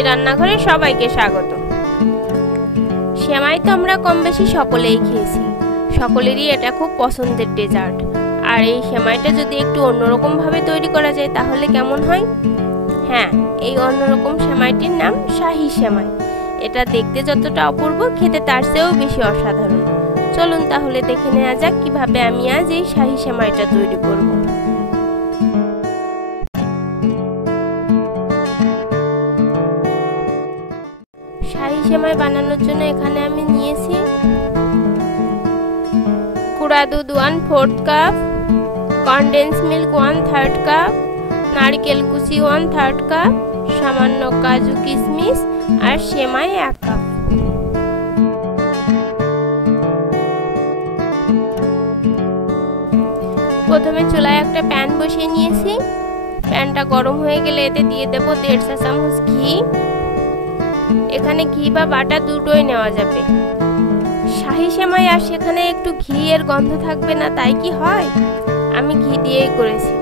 এই রান্নাঘরে সবাইকে স্বাগত। সেমাই তো আমরা কম বেশি সকলেই খেয়েছি, সকলেরই এটা খুব পছন্দের ডেজার্ট। আর এই সেমাইটা যদি একটু অন্যরকম ভাবে তৈরি করা যায় তাহলে কেমন হয়? হ্যাঁ, এই অন্যরকম সেমাইটির নাম শাহি সেমাই। এটা দেখতে যতটা অপূর্ব, খেতে তার চেয়েও বেশি অসাধারণ। চলুন তাহলে দেখে নেওয়া যাক কিভাবে আমি আজ এই শাহি সেমাইটা তৈরি করব। শাহি সেমাই বানানোর জন্য এখানে আমি নিয়েছি গুঁড়া দুধ 1/4 কাপ, কনডেন্স মিল্ক 1/3 কাপ, নারকেল কুচি 1/3 কাপ, সামান্য কাজু কিশমিশ আর সেমাই 1 কাপ। প্রথমে চুলায় একটা প্যান বসিয়ে নিয়েছি। প্যানটা গরম হয়ে গেলে এতে দিয়ে দেব 1.5 চা চামচ ঘি। এখানে ঘি বা বাটা দুটোই নেওয়া যাবে। শাহি সেমাই আর সেখানে একটু ঘি এর গন্ধ থাকবে না, তাই কি হয়? আমি ঘি দিয়েই করেছি।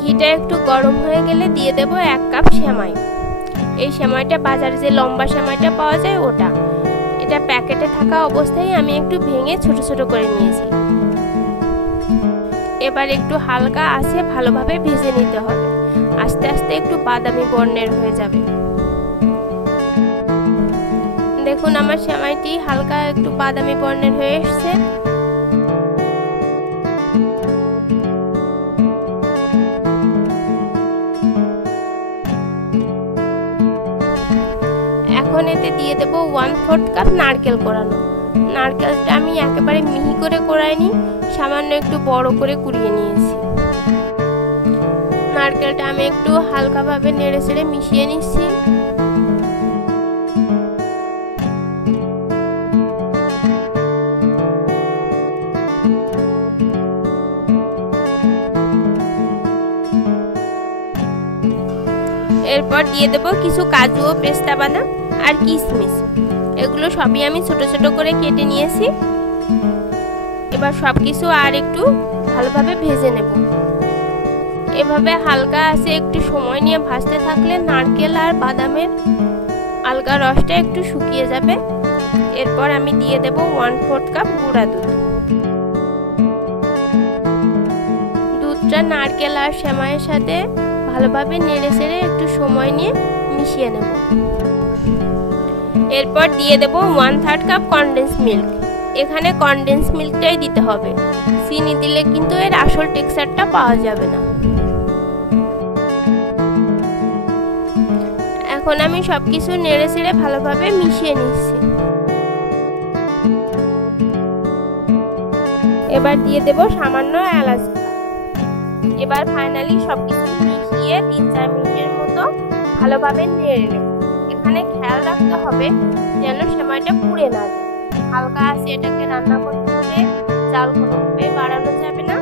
ঘিটা একটু গরম হয়ে গেলে দিয়ে দেব 1 কাপ সেমাই। এই সেমাইটা বাজারে যে লম্বা সেমাইটা পাওয়া যায় ওটা। এটা প্যাকেটে থাকা অবস্থায় আমি একটু ভেঙে ছোট ছোট করে নিয়েছি। এবার একটু হালকা আঁচে ভালোভাবে ভেজে নিতে হবে। আস্তে আস্তে একটু বাদামি বর্ণের হয়ে যাবে। দেখুন আমার সেমাইটি হালকা একটু বাদামি বর্ণের হয়ে এসেছে। এখন এতে দিয়ে দেব 1/4 কাপ নারকেল কোড়ানো। নারকেলটা আমি একেবারে মিহি করে কোড়াইনি, সামান্য একটু বড় করে কুড়িয়ে নিয়েছি। নারকেলটা আমি একটু হালকাভাবে নেড়ে চেড়ে মিশিয়ে নিচ্ছি। এরপর দিয়ে দেব কিছু কাজু ও পেস্তা বাদাম আর কিশমিশ। এগুলো সবই আমি ছোট ছোট করে কেটে নিয়েছি। এবার সবকিছু আর একটু ভালোভাবে ভেজে নেব। এভাবে হালকা আছে একটু সময় নিয়ে ভাজতে থাকলে নারকেল আর বাদামের আলগা রসটা একটু শুকিয়ে যাবে। এরপর আমি দিয়ে দেব 1/4 কাপ গুঁড়া দুধ। দুধটা নারকেল আর সেমাইয়ের সাথে ভালোভাবে নেড়ে চেড়ে একটু সময় নিয়ে মিশিয়ে নেব। এরপর দিয়ে দেব 1/3 কাপ কনডেন্স মিল্ক। এখানে কনডেন্স মিল্কটাই দিতে হবে, চিনি দিলে কিন্তু এর আসল টেক্সচারটা পাওয়া যাবে না। এখন আমি সবকিছু নেড়ে চেড়ে ভালোভাবে মিশিয়ে নিচ্ছি। এবার দিয়ে দেব সামান্য এলাচ। এবার ফাইনালি সবকিছু মিশিয়ে 3-4 মিনিটের মতো ভালোভাবে নেড়ে নেব। এখানে খেয়াল রাখতে হবে যেন সেমাইটা পুড়ে না যায়। হালকা আছে এটাকে রান্না করতে হবে, জাল কোনোভাবে বাড়ানো যাবে না।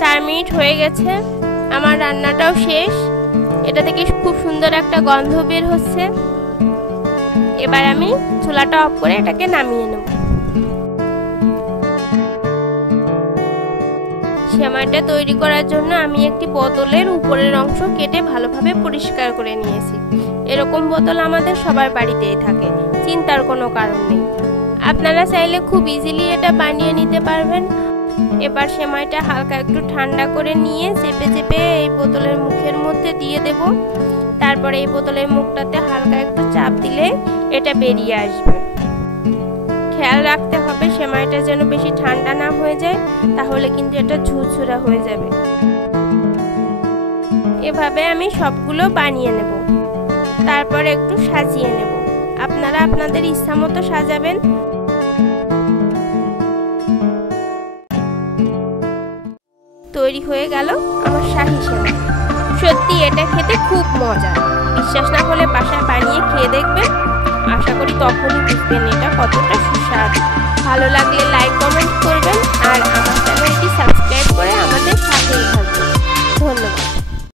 4 মিনিট হয়ে গেছে, আমার রান্নাটাও শেষ। এটা থেকে খুব সুন্দর একটা গন্ধ বের হচ্ছে। এবার আমি চুলাটা অফ করে এটাকে নামিয়ে নেব। সেমাইটা তৈরি করার জন্য আমি একটি বোতলের উপরের অংশ কেটে ভালোভাবে পরিষ্কার করে নিয়েছি। এরকম বোতল আমাদের সবার বাড়িতেই থাকে, চিন্তার কোনো কারণ নেই। আপনারা চাইলে খুব ইজিলি এটা বানিয়ে নিতে পারবেন। এবার সেমাইটা হালকা একটু ঠান্ডা করে নিয়ে চেপে চেপে এই বোতলের মুখের মধ্যে দিয়ে দেব। তারপরে এই বোতলের মুখটাতে হালকা একটু চাপ দিলে এটা বেরিয়ে আসবে। খেয়াল রাখতে হবে সেমাইটা যেন বেশি ঠান্ডা না হয়ে যায়, তাহলে কিন্তু এটা ঝুরঝুরা হয়ে যাবে। এভাবে আমি সবগুলো বানিয়ে নেব। তারপর একটু সাজিয়ে নেব। আপনারা আপনাদের ইচ্ছা মতো সাজাবেন। তৈরি হয়ে গেল আমার শাহি সেমাই। সত্যি এটা খেতে খুব মজা। বিশ্বাস না হলে বাসায় বানিয়ে খেয়ে দেখবেন। আশা করি তখনই বুঝবেন এটা কতটা সুস্বাদু। ভালো লাগলে লাইক কমেন্ট করবেন আর আমার চ্যানেলটি সাবস্ক্রাইব করে আমাদের সাথেই থাকবেন। ধন্যবাদ।